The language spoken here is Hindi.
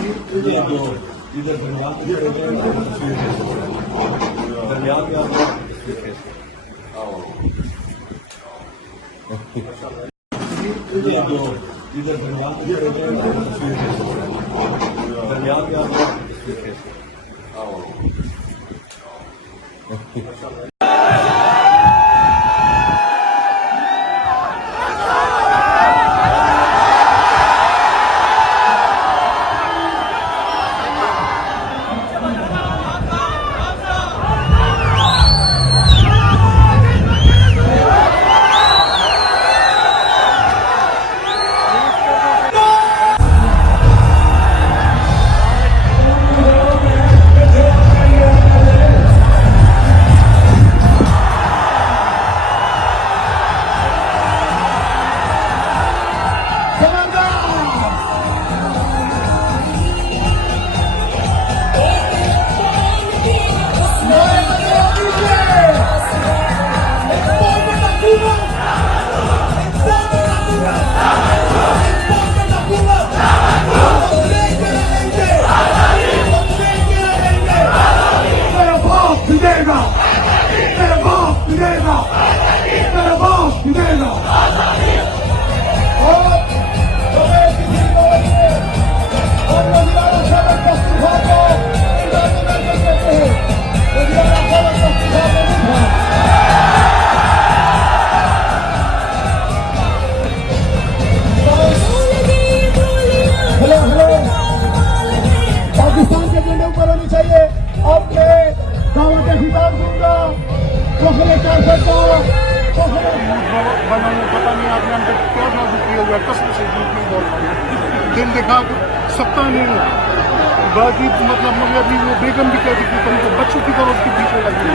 ये जो इधर दरमियान में दरमियान में आप ये जो इधर दरमियान में दरमियान में आप दिन दिखा सकता नहीं हूँ बाकी मतलब मुझे अभी वो बेगम भी कहती कि तुम तो बच्चों की तरह उसके पीछे लगी